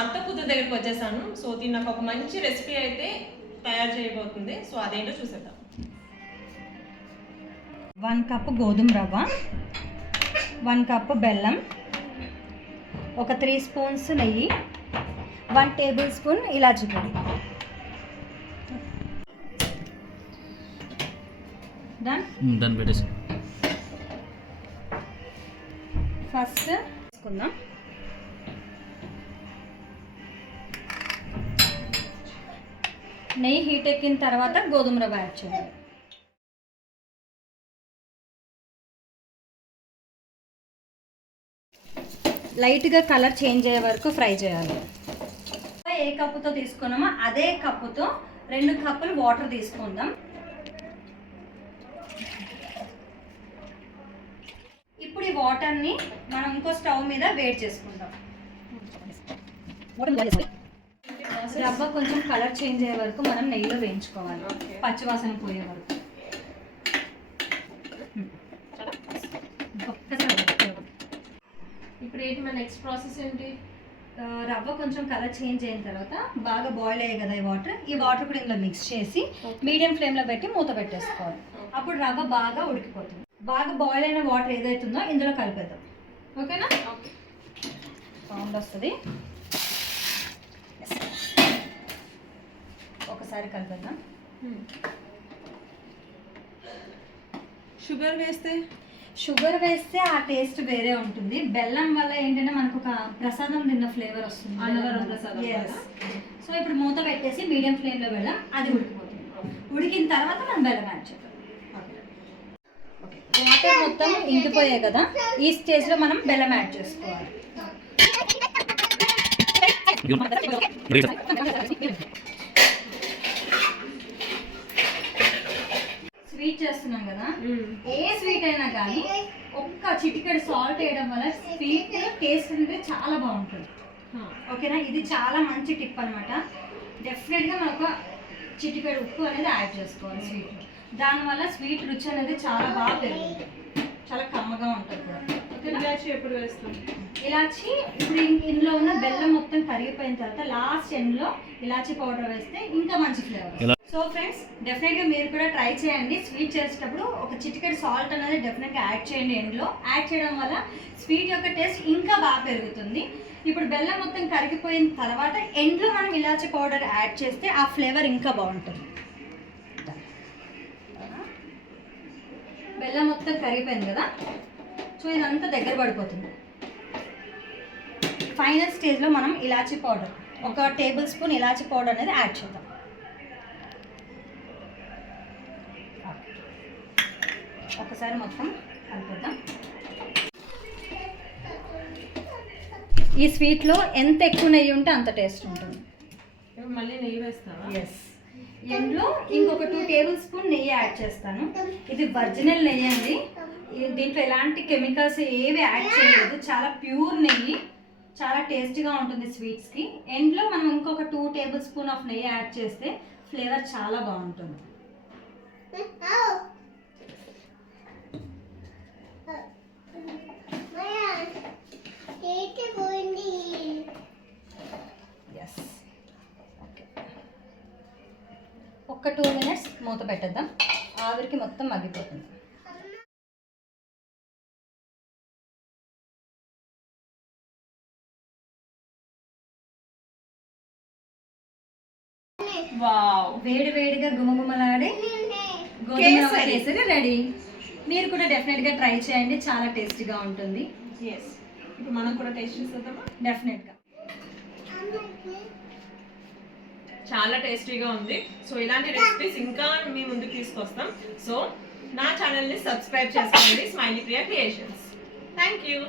అత్త కూతురు దగ్గరికి వచ్చేసాను. సో దీన్ని నాకు ఒక మంచి రెసిపీ అయితే తయారు చేయబోతుంది. సో అదేంటో చూసేద్దాం. 1 కప్పు గోధుమ రవ్వ, 1 కప్పు బెల్లం, ఒక 3 స్పూన్స్ నెయ్యి, 1 టేబుల్ స్పూన్ ఇలాచీ పొడి. డన్ పెట్టేసి ఫస్ట్ తీసుకుందాం. నెయ్యి హీట్ ఎక్కిన తర్వాత గోధుమ రవ్వ యాడ్ చేయాలి. లైట్గా కలర్ చేంజ్ అయ్యే వరకు ఫ్రై చేయాలి. ఏ కప్పుతో తీసుకున్నామో అదే కప్పుతో 2 కప్పులు వాటర్ తీసుకుందాం. ఇప్పుడు ఈ వాటర్ని మనం ఇంకో స్టవ్ మీద వేడి చేసుకుందాం. రవ్వ కొంచెం కలర్ చేంజ్ అయ్యే వరకు మనం నెయ్యిలో వేయించుకోవాలి, పచ్చివాసన పోయే వరకు. ఇప్పుడు ఏంటి మన నెక్స్ట్ ప్రాసెస్ ఏంటి? రవ్వ కొంచెం కలర్ చేంజ్ అయిన తర్వాత బాగా బాయిల్ అయ్యాయి కదా ఈ వాటర్ కూడా ఇందులో మిక్స్ చేసి మీడియం ఫ్లేమ్లో పెట్టి మూత పెట్టేసుకోవాలి. అప్పుడు రవ్వ బాగా ఉడికిపోతుంది. బాగా బాయిల్ అయిన వాటర్ ఏదైతుందో ఇందులో కలిపేద్దాం. ఓకేనా? సౌండ్ వస్తుంది. ఒకసారి కలిపేద్దాం. షుగర్ వేస్తే ఆ టేస్ట్ వేరే ఉంటుంది. బెల్లం వల్ల ఏంటంటే మనకు ఒక ప్రసాదం తిన్న ఫ్లేవర్ వస్తుంది. సో ఇప్పుడు మూత పెట్టేసి మీడియం ఫ్లేమ్లో వెళ్ళాం, అది ఉడికిపోతుంది. ఉడికిన తర్వాత మనం బెల్లం యాడ్ చేద్దాం. వాటర్ మొత్తం ఇంకిపోయాయి కదా, ఈ స్టేజ్లో మనం బెల్లం యాడ్ చేసుకోవాలి. స్వీట్ చేస్తున్నాం కదా, ఏ స్వీట్ అయినా కానీ ఒక్క చిటికెడు సాల్ట్ వేయడం వల్ల స్వీట్ టేస్ట్ అనేది చాలా బాగుంటుంది. ఓకేనా? ఇది చాలా మంచి టిప్ అనమాట. డెఫినెట్గా మనకు చిటికెడు ఉప్పు అనేది యాడ్ చేసుకోవాలి స్వీట్. దానివల్ల స్వీట్ రుచి అనేది చాలా బాగా పెరుగుతుంది, చాలా కమ్మగా ఉంటుంది కూడా. ఇలాచి ఎప్పుడు వేస్తాం? ఇలాచి ఇప్పుడు ఇందులో ఉన్న బెల్లం మొత్తం కరిగిపోయిన తర్వాత లాస్ట్ ఎండ్లో ఇలాచి పౌడర్ వేస్తే ఇంకా మంచి ఫ్లేవర్. సో ఫ్రెండ్స్, డెఫినెట్గా మీరు కూడా ట్రై చేయండి. స్వీట్ చేసేటప్పుడు ఒక చిటికెడు సాల్ట్ అనేది డెఫినెట్గా యాడ్ చేయండి. ఎండ్లో యాడ్ చేయడం వల్ల స్వీట్ యొక్క టేస్ట్ ఇంకా బాగా పెరుగుతుంది. ఇప్పుడు బెల్లం మొత్తం కరిగిపోయిన తర్వాత ఎండ్లో మనం ఇలాచి పౌడర్ యాడ్ చేస్తే ఆ ఫ్లేవర్ ఇంకా బాగుంటుంది. బెల్లం మొత్తం కరిగిపోయింది కదా, సో ఇదంతా దగ్గర పడిపోతుంది. ఫైనల్ స్టేజ్లో మనం ఇలాచీ పౌడర్, ఒక టేబుల్ స్పూన్ ఇలాచీ పౌడర్ అనేది యాడ్ చేద్దాం. ఒకసారి మొత్తం కలిపేద్దాం. ఈ స్వీట్లో ఎంత ఎక్కువ నెయ్యి ఉంటే అంత టేస్ట్ ఉంటుంది. మళ్ళీ నెయ్యి వేస్తావా? ఎస్. ఎండ్లో ఇంకొక 2 టేబుల్ స్పూన్ నెయ్యి యాడ్ చేస్తాను. ఇది ఒరిజినల్ నెయ్యి అండి, దీంట్లో ఎలాంటి కెమికల్స్ ఏవి యాడ్ చేయలేదు. చాలా ప్యూర్ నెయ్యి, చాలా టేస్టీగా ఉంటుంది స్వీట్స్కి. ఎండ్లో మనం ఇంకొక 2 టేబుల్ స్పూన్ ఆఫ్ నెయ్యి యాడ్ చేస్తే ఫ్లేవర్ చాలా బాగుంటుంది. ఎస్. ఓకే, ఒక్క 2 మినిట్స్ మూత పెట్టేద్దాం, ఆవిరికి మొత్తం మగ్గిపోతుంది. వావ్, వేడి వేడిగా గుమగుమలాడే గోధుమ రవ్వ కేసరి రెడీ. మీరు కూడా డెఫినెట్గా ట్రై చేయండి, చాలా టేస్టీగా ఉంటుంది. ఎస్, ఇప్పుడు మనం కూడా టేస్ట్ చేద్దామా? డెఫినెట్గా చాలా టేస్టీగా ఉంది. సో ఇలాంటి రెసిపీస్ ఇంకా మీ ముందుకు తీసుకొస్తాం. సో నా ఛానల్ని సబ్స్క్రైబ్ చేసుకోండి, smiley Priya creations. Thank you.